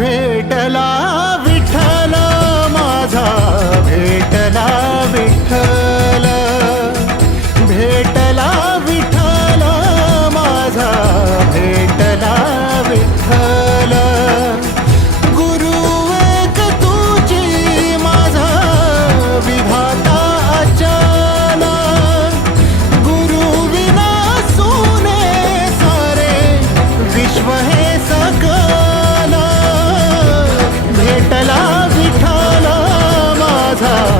भेटला কথা